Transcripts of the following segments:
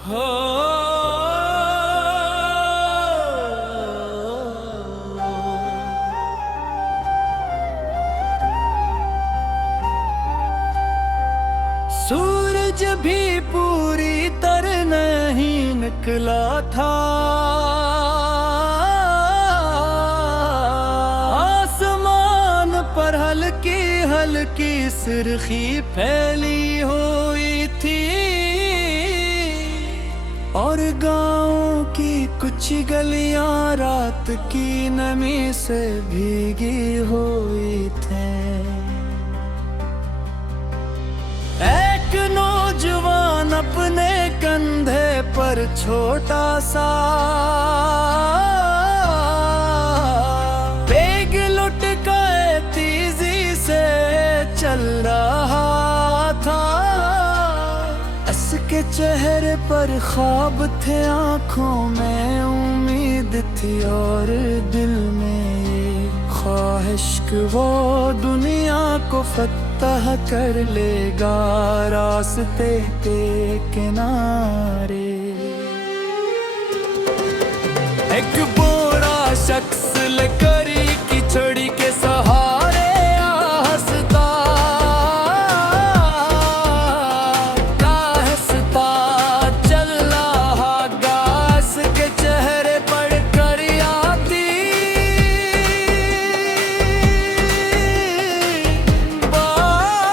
हो सूरज भी पूरी तरह नहीं निकला था, आसमान पर हल्की हल्की सुर्खी फैली हुई थी और गाँव की कुछ गलियां रात की नमी से भीगी हुई थी। एक नौजवान अपने कंधे पर छोटा सा बैग लुटकाए तेजी से चल रहा था। उसके चेहरे पर ख्वाब थे, आंखों में उम्मीद थी और दिल में ये ख्वाहिश कि वो दुनिया को फतह कर लेगा रास्ते के किनारे। एक बूढ़ा शख्स लकड़ी की छड़ी के सहारे हंसता चल रहा, घास के चेहरे पर करिया थी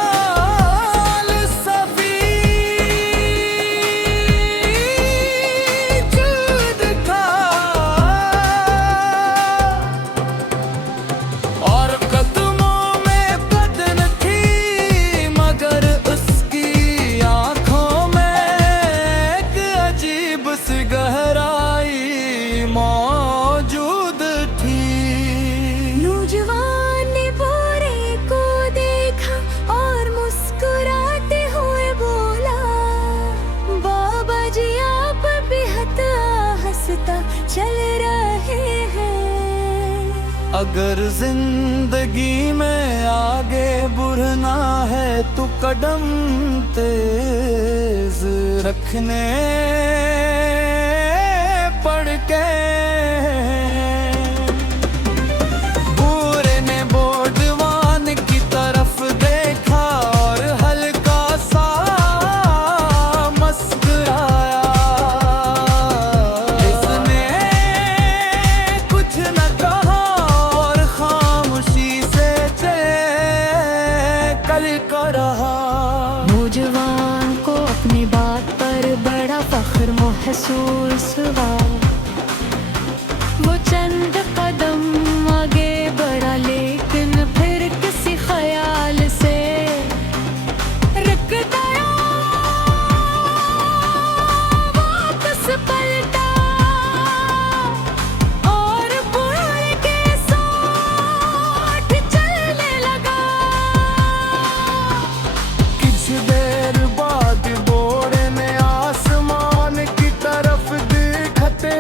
बाल सफेद था और कदमों में बदन थी, मगर उसकी आंखों में एक अजीब सी गहराई मौजूद थी। नौजवान ने बोरे को देखा और मुस्कुराते हुए बोला, बाबा जी आप बेहद हंसता चल रहे हैं। अगर जिंदगी में आगे बढ़ना है तो कदम तेज रखने पड़ के। बूढ़े ने नौजवान की तरफ देखा और हल्का सा मुस्कुराया। इसने कुछ न कहा और खामोशी से कल का रहा। नौजवान को अपनी बात पर बड़ा फख्र महसूस हुआ। वो चंद कदम आगे बढ़ा, लेकिन फिर किसी ख्याल से रुक गया। वापस पलटा और बूढ़े के साथ चलने लगा। कुछ देर बाद बूढ़े ने आसमान की तरफ देखते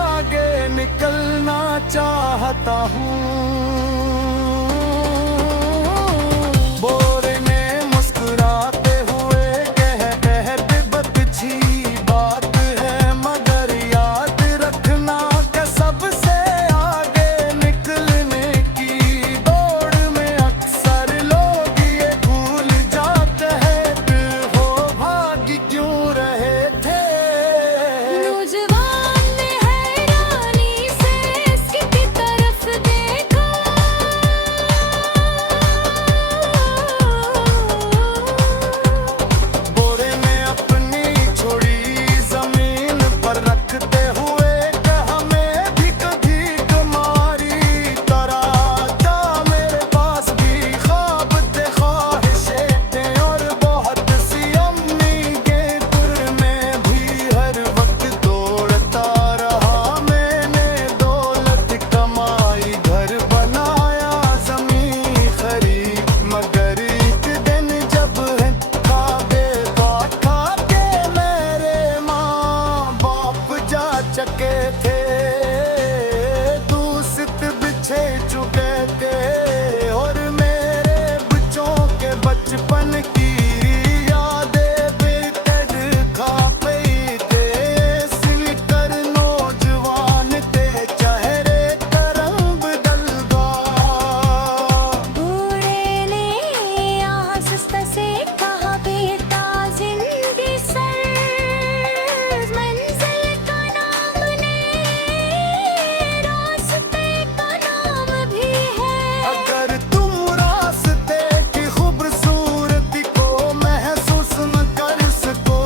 आगे निकलना चाहता हूँ। बोरे ने मुस्कुराते हुए कह बच्ची बात है, मगर याद रखना कि सबसे आगे निकलने की दौड़ में अक्सर लोग ये भूल जाते हैं हो भागी क्यों रहे थे। नौजवान ने हैरानी से इसकी तरफ देखा, बोरे में अपनी छोड़ी जमीन पर रखते हुए कहा मैं भी कभी तुम्हारी तरह था, मेरे पास भी ख्वाब थे, ख्वाहिशें थे और बहुत सी उम्मीदें, पर मैं भी हर वक्त दौड़ता रहा। मैंने दौलत कमाई, घर बनाया, जमीन खरीद, मगर एक दिन जब है खाबे खा के मेरे माँ बाप जा चके थे, दूसत बिछे चुके थे और मेरे बच्चों के बचपन की यादें बेहद खा गई थे। सिलकर नौजवान थे, चेहरे का रंग बदल गया। बूढ़े ने आहिस्ता से कहा बेटा जिंदगी सर मंजिल का नाम नहीं, रास्ते का नाम भी है। अगर तुम रास्ते की खूबसूरती को महसूस न कर सको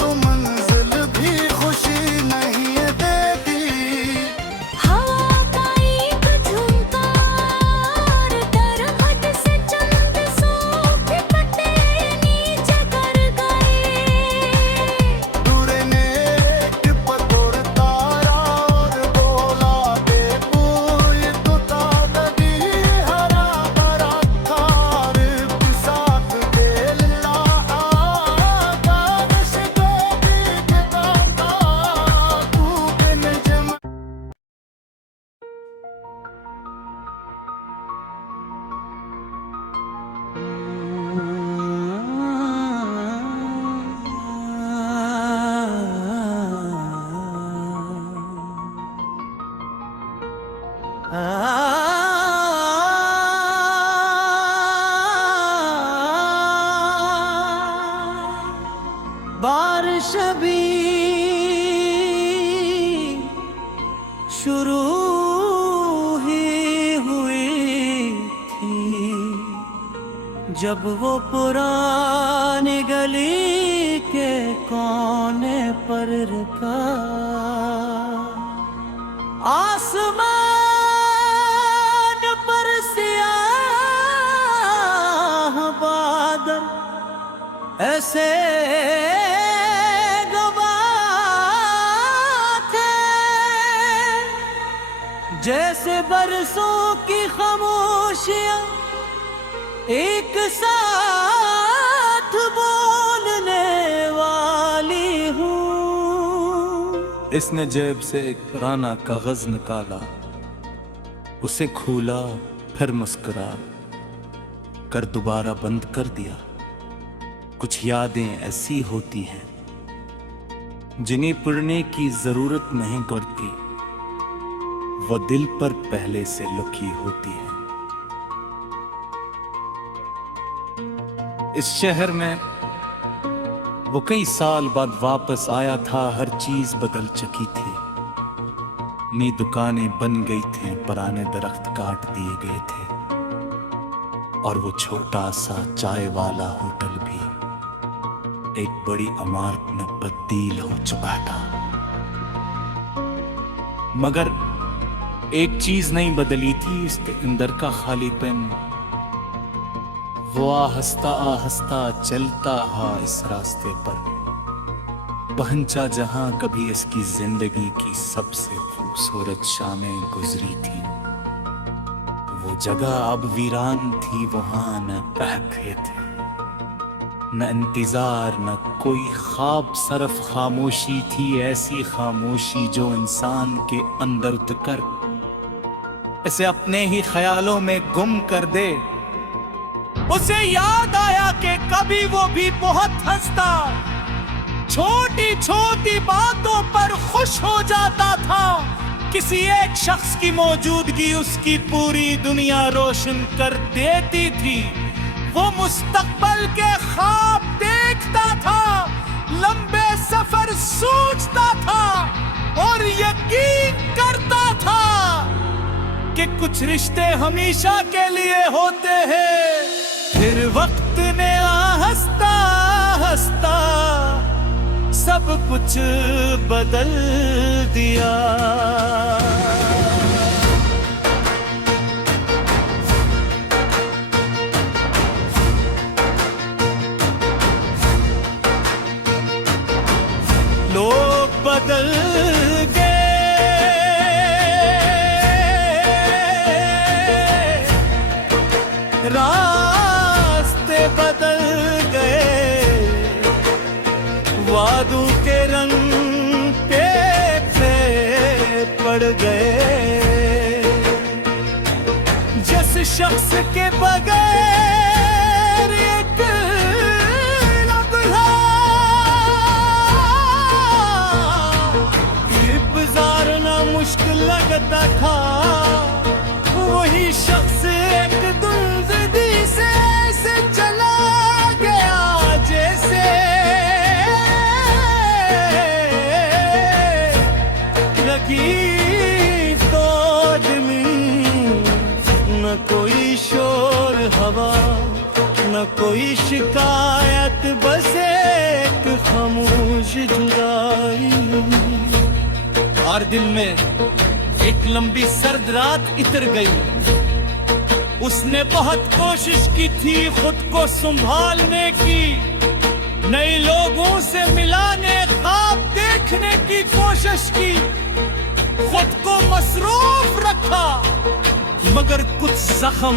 तो मंजिल भी खुशी नहीं देती। हवा का एक झुमका और दरख्त से चंद सूखे पत्ते नीचे कर गए। दूर ने एक पतोड़ तारा और बोला बेबू ये तो ताकती हरा भरा खार साथ खेल ला बारिश को भीगता था तू बिन जम। बारिश भी शुरू ही हुई थी जब वो पुरानी गली के कोने पर रुका। आसमान पर सियाह बादल ऐसे गवा थे जैसे बरसों की खामोशियां एक साथ बोलने वाली हूँ। इसने जेब से एक पुराना कागज निकाला, उसे खोला, फिर मुस्कुरा कर दोबारा बंद कर दिया। कुछ यादें ऐसी होती हैं जिन्हें पढ़ने की जरूरत नहीं पड़ती, वो दिल पर पहले से लुकी होती है। इस शहर में वो कई साल बाद वापस आया था, हर चीज बदल चुकी थी। नई दुकानें बन गई थी, पुराने दरख्त काट दिए गए थे और वो छोटा सा चाय वाला होटल भी एक बड़ी इमारत में तब्दील हो चुका था। मगर एक चीज नहीं बदली थी, इसके अंदर का खालीपन। वो आहिस्ता आहिस्ता चलता हा इस रास्ते पर, पहुंचा जहां कभी इसकी जिंदगी की सबसे खूबसूरत शामें गुजरी थी। वो जगह अब वीरान थी, वहां न रह थे न इंतजार न कोई ख्वाब, सिर्फ खामोशी थी, ऐसी खामोशी जो इंसान के अंदर उतर इसे अपने ही ख्यालों में गुम कर दे। उसे याद आया कि कभी वो भी बहुत हंसता, छोटी छोटी बातों पर खुश हो जाता था। किसी एक शख्स की मौजूदगी उसकी पूरी दुनिया रोशन कर देती थी। वो मुस्तकबल के ख्वाब देखता था, लंबे सफर सोचता था और यकीन करता था कि कुछ रिश्ते हमेशा के लिए होते हैं। फिर वक्त ने हंसता हंसता सब कुछ बदल दिया। लोग बदल गए, रास्ते बदल गए, वादों के रंग पे पड़ गए। जिस शख्स के बगैर एक लम्हा गुजारना मुश्किल लगता था, वही शख्स एक दुर्गंधी से चला गया। जैसे लगी तो जमीन, न कोई शोर हवा, न कोई शिकायत, बस एक खामोश जुदाई। हर दिन में एक लंबी सर्द रात इतर गई। उसने बहुत कोशिश की थी खुद को संभालने की, नए लोगों से मिलाने, ख्वाब देखने की कोशिश की, खुद को मसरूफ रखा। मगर कुछ जख्म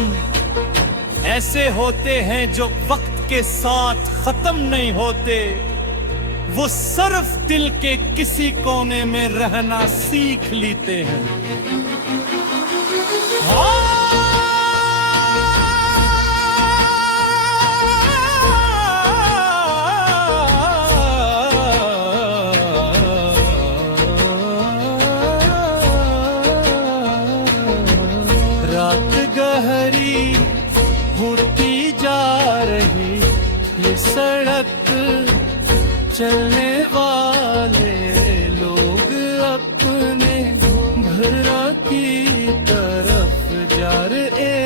ऐसे होते हैं जो वक्त के साथ खत्म नहीं होते, वो सिर्फ दिल के किसी कोने में रहना सीख लेते हैं। रात गहरी होती जा रही, ये सड़क चलने वाले लोग अपने भरा की तरफ जा रहे।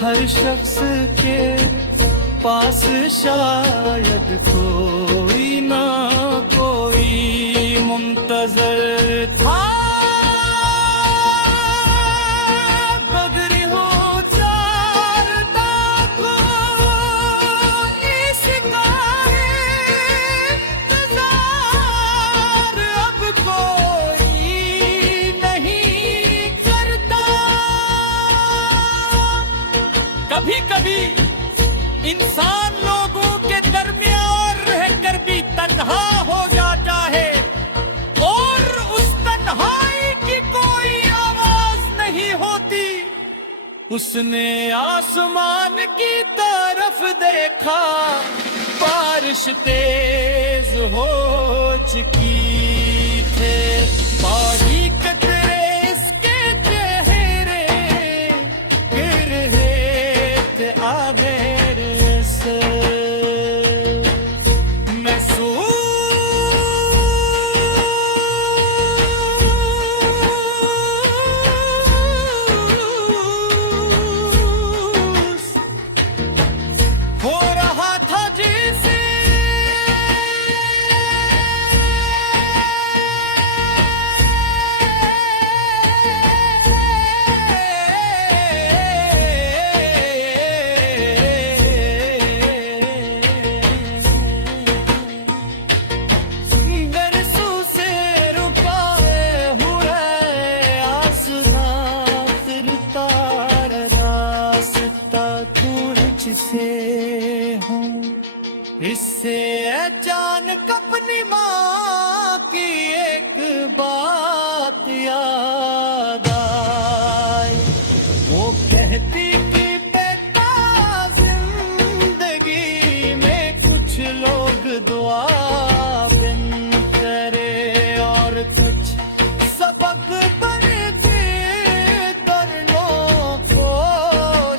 हर शख्स के पास शायद कोई ना कोई मुंतजर था। कभी कभी इंसान लोगों के दरमियान रहकर भी तन्हा हो जाता है और उस तन्हाई की कोई आवाज नहीं होती। उसने आसमान की तरफ देखा, बारिश तेज हो चुकी थे, बारीक कतरे इसके चेहरे गिर रहे थे आगे से। हो रहा था जैसे से अचानक अपनी माँ की एक बात याद आई। वो कहती कि बेटा जिंदगी में कुछ लोग दुआ बिन करे और कुछ सबक बनते दोनों को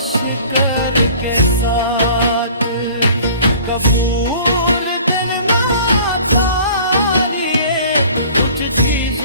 शिकर के साथ कपूर दिल माता लिए कुछ चीज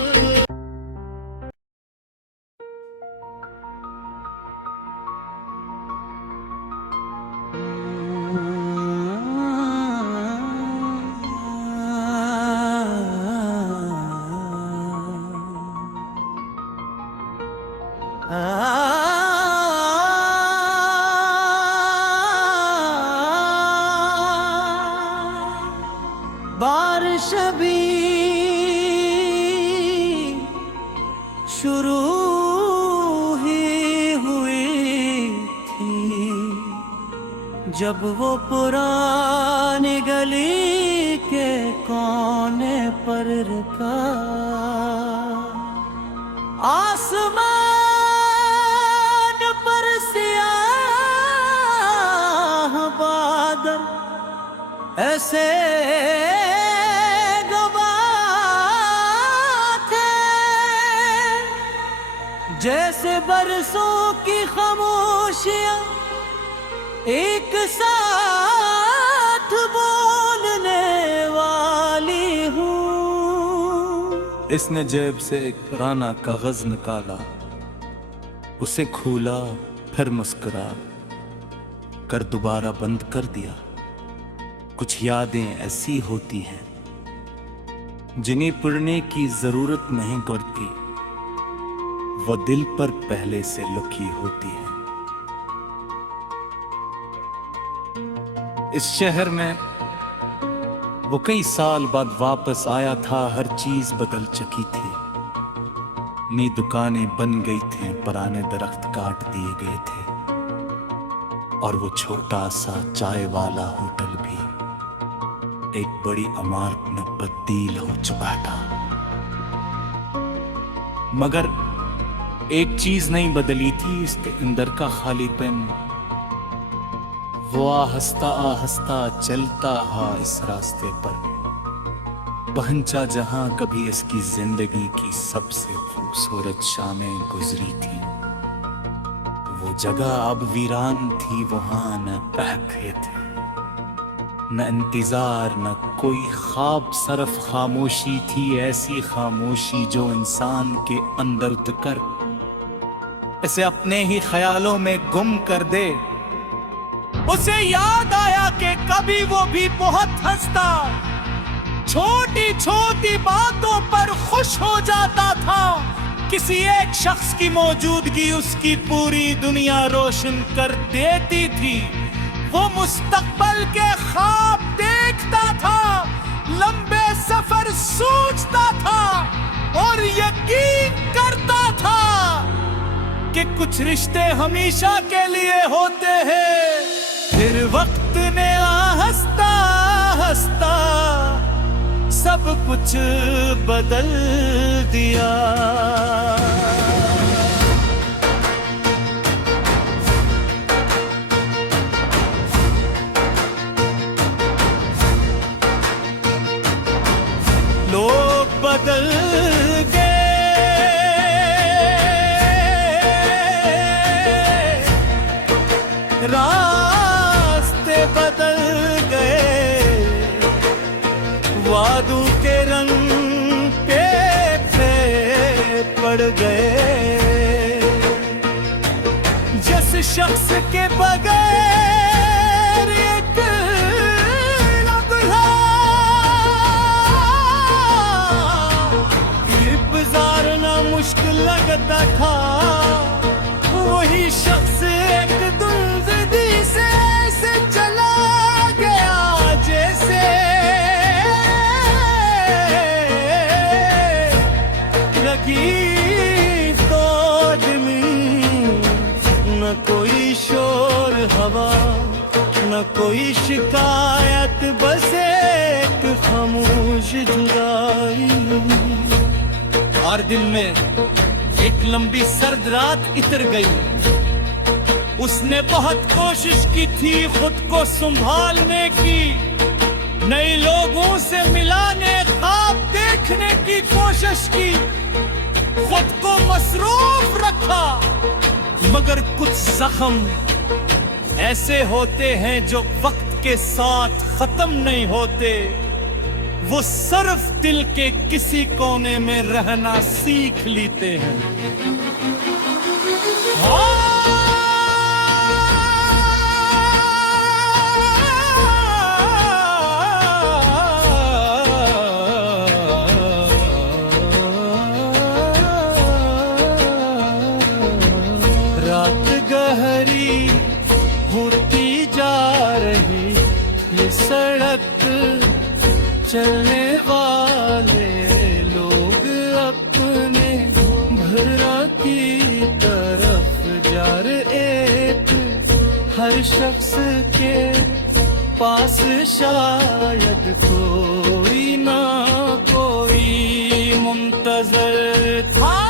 बारिश भी शुरू ही हुई थी जब वो पुरानी गली के कोने पर रुका। आसमान पर सियाह बादल ऐसे जैसे बरसों की खामोशियां एक साथ बोलने वाली हूँ। इसने जेब से एक पुराना कागज निकाला, उसे खोला, फिर मुस्कुरा कर दोबारा बंद कर दिया। कुछ यादें ऐसी होती हैं जिन्हें पढ़ने की जरूरत नहीं पड़ती, वो दिल पर पहले से लुकी होती है। इस शहर में वो कई साल बाद वापस आया था, हर चीज बदल चुकी थी। नई दुकानें बन गई थी, पुराने दरख्त काट दिए गए थे और वो छोटा सा चाय वाला होटल भी एक बड़ी इमारत में तब्दील हो चुका था। मगर एक चीज नहीं बदली थी, इसके अंदर का खालीपन। वो आहिस्ता आहिस्ता चलता हा इस रास्ते पर, पहुंचा जहां कभी इसकी जिंदगी की सबसे खूबसूरत शामें गुजरी थी। वो जगह अब वीरान थी, वहां न कहते थे, न इंतजार, न कोई ख्वाब, सिर्फ खामोशी थी। ऐसी खामोशी जो इंसान के अंदर उतर इसे अपने ही ख्यालों में गुम कर दे। उसे याद आया कि कभी वो भी बहुत हंसता, छोटी छोटी बातों पर खुश हो जाता था। किसी एक शख्स की मौजूदगी उसकी पूरी दुनिया रोशन कर देती थी। वो मुस्तकबल के ख्वाब देखता था, लंबे सफर सोचता था और यकीन करता था कि कुछ रिश्ते हमेशा के लिए होते हैं। फिर वक्त ने हंसता हंसता सब कुछ बदल दिया। लोग बदल गए, रास्ते बदल गए, वादों के रंग पे पड़ गए। जिस शख्स के बगैर एक लम्हा गुजारना मुश्किल लगता था, वही शख्स एक दुर्गति से चला गया। जैसे लगी तो न कोई शोर हवा, न कोई शिकायत, बस एक खामोश जुदाई। और दिन में एक लंबी सर्द रात इतर गई। उसने बहुत कोशिश की थी खुद को संभालने की, नए लोगों से मिलाने, ख्वाब देखने की कोशिश की, खुद को मसरूफ रखा। मगर कुछ जख्म ऐसे होते हैं जो वक्त के साथ खत्म नहीं होते, वो सिर्फ दिल के किसी कोने में रहना सीख लेते हैं। रात गहरी होती जा रही, ये सड़क चलने वाले लोग अपने भरा की तरफ जा रहे थे। हर शख्स के पास शायद कोई ना कोई मुंतजर था।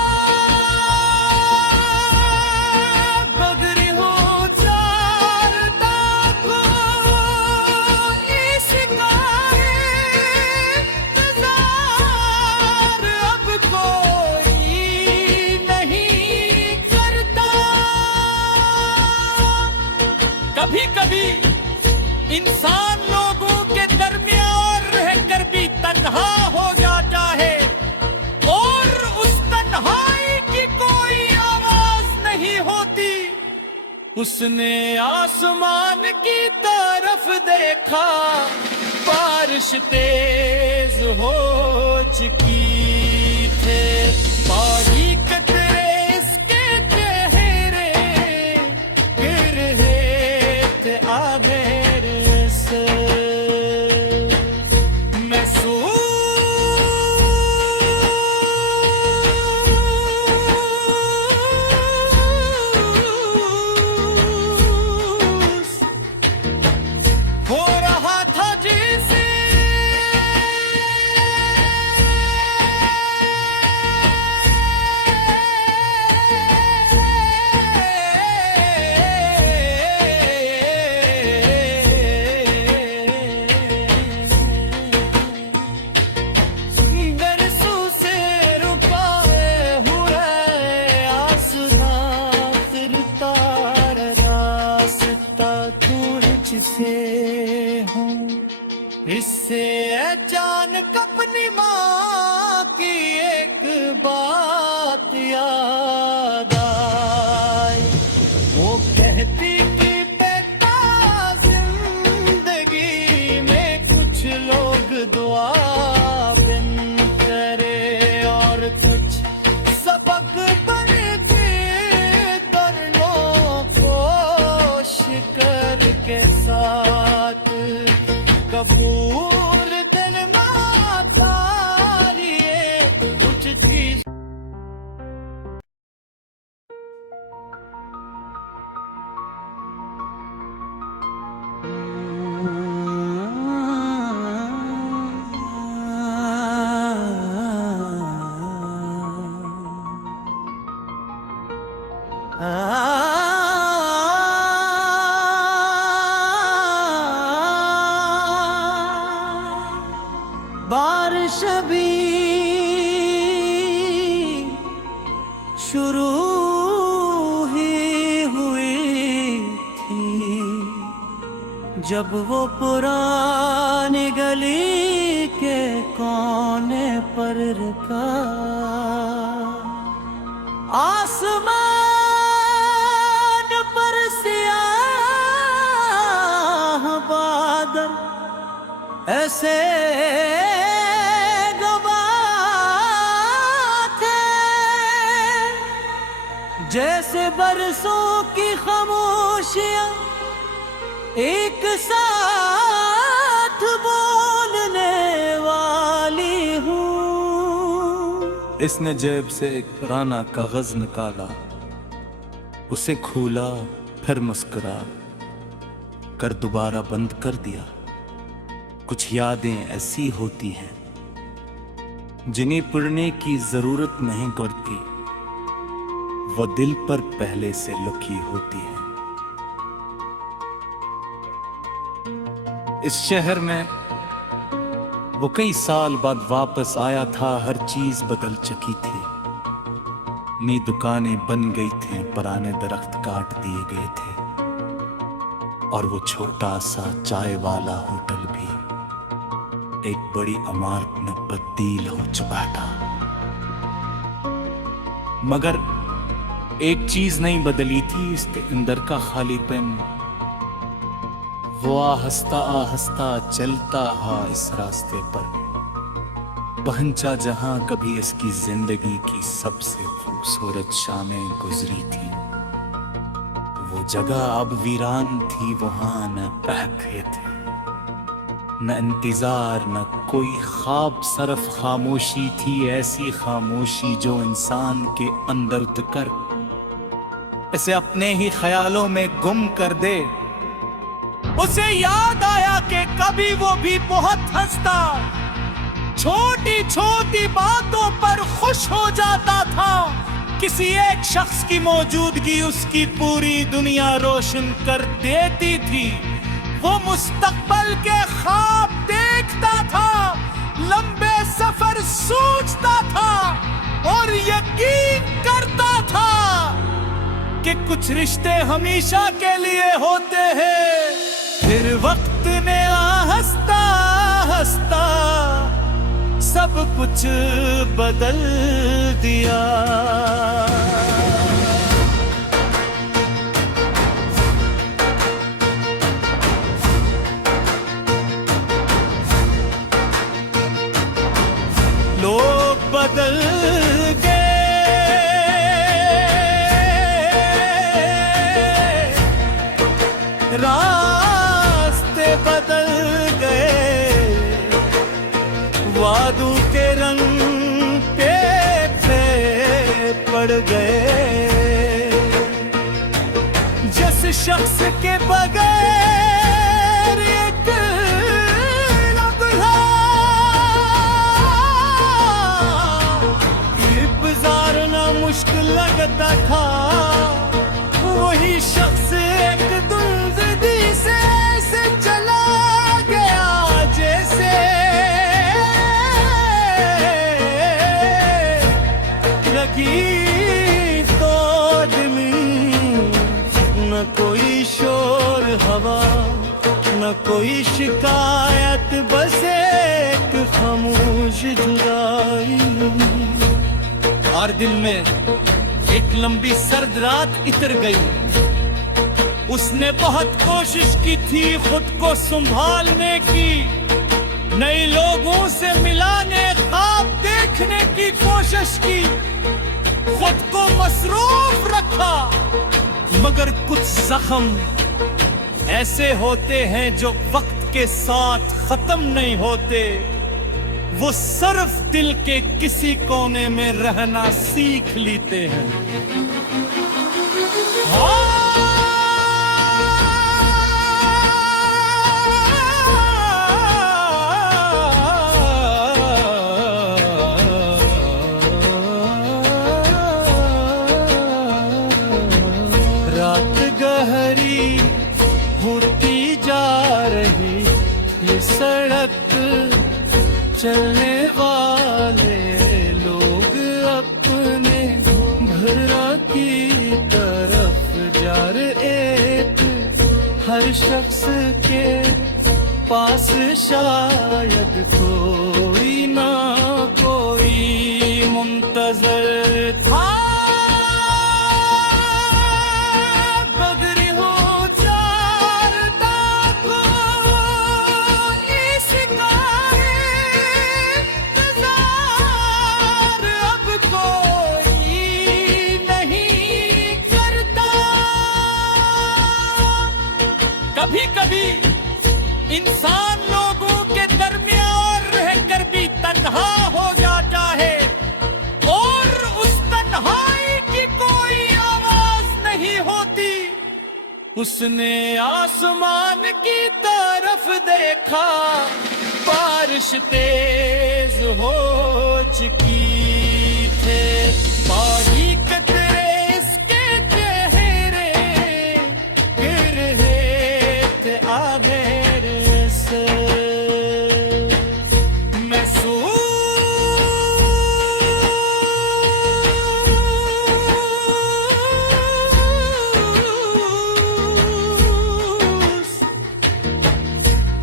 कभी कभी इंसान लोगों के दरमियान रहकर भी तन्हा हो जाता है, और उस तन्हाई की कोई आवाज नहीं होती। उसने आसमान की तरफ देखा, बारिश तेज हो चुकी थे, बारीक कतरे इसके चेहरे गिर रहे थे आधेरे से। हो रहा था जैसे बरसों से रुकाए हुए आसमां, फिरता रास्ता तुझसे हूँ। इससे अचानक अपनी माँ की एक बात याद आई। वो कहती कि बेटा, जिंदगी में कुछ लोग दुआ बिन करे और कुछ सबक बनते दोनों को शिकर के साथ कपूर दिल माता लिए कुछ चीज। बारिश भी शुरू ही हुई थी जब वो पुरानी गली के कोने पर रुका। आसमान पर स्याह बादल ऐसे जैसे बरसों की खामोशियां एक साथ बोलने वाली हूँ। इसने जेब से एक पुराना कागज निकाला, उसे खोला, फिर मुस्कुरा। कर दोबारा बंद कर दिया। कुछ यादें ऐसी होती हैं जिन्हें पढ़ने की जरूरत नहीं पड़ती, वो दिल पर पहले से लिखी होती है। इस शहर में वो कई साल बाद वापस आया था, हर चीज बदल चुकी थी। नई दुकानें बन गई थी, पुराने दरख्त काट दिए गए थे, और वो छोटा सा चाय वाला होटल भी एक बड़ी इमारत में तब्दील हो चुका था। मगर एक चीज नहीं बदली थी, इसके अंदर का खालीपन। वो आहिस्ता आहिस्ता चलता हा इस रास्ते पर, पहुंचा जहां कभी इसकी जिंदगी की सबसे खूबसूरत शामें गुजरी थी। वो जगह अब वीरान थी, वहां न कहते थे, न इंतजार, न कोई ख्वाब, सिर्फ खामोशी थी, ऐसी खामोशी जो इंसान के अंदर उतर इसे अपने ही ख्यालों में गुम कर दे। उसे याद आया कि कभी वो भी बहुत हंसता, छोटी छोटी बातों पर खुश हो जाता था। किसी एक शख्स की मौजूदगी उसकी पूरी दुनिया रोशन कर देती थी। वो मुस्तकबल के ख्वाब देखता था, लंबे सफर सोचता था और यकीन करता था कि कुछ रिश्ते हमेशा के लिए होते हैं। फिर वक्त ने हंसता हंसता सब कुछ बदल दिया। लोग बदल गए, रास्ते बदल गए, वादों के रंग पे पड़ गए। जिस शख्स के बगैर एक लम्हा गुजारना मुश्किल लगता था, वही शख्स एक दुर्गंधी से चला गया। जैसे लगी तो दिली, न कोई शोर हवा, न कोई शिकायत, बस एक खामोश जुदाई। और दिन में एक लंबी सर्द रात इतर गई। उसने बहुत कोशिश की थी खुद को संभालने की, नए लोगों से मिलाने, ख्वाब देखने की कोशिश की, खुद को मसरूफ रखा। मगर कुछ जख्म ऐसे होते हैं जो वक्त के साथ खत्म नहीं होते, वो सिर्फ दिल के किसी कोने में रहना सीख लेते हैं। रात गहरी होती जा रही, ये सड़क चलने वाले लोग अपने भरा की तरफ जा रहे। हर शख्स के पास शायद कोई ना कोई मुंतजर था। कभी कभी इंसान लोगों के दरमियान रहकर भी तन्हा हो जाता है, और उस तन्हाई की कोई आवाज नहीं होती। उसने आसमान की तरफ देखा, बारिश तेज हो चुकी थे, बारी कतरे इसके चेहरे गिर रहे थे आगे से।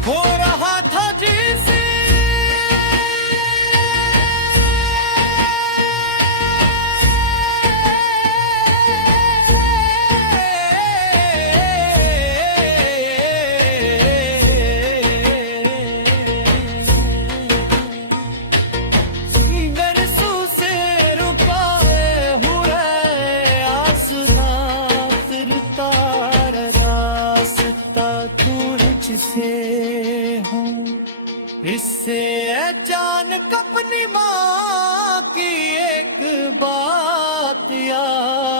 हो रहा था जिसे बरसों से रुकाए हुए आसमां फिरता रास्ता तुझसे हूँ। इससे अचानक अपनी माँ की एक बात याद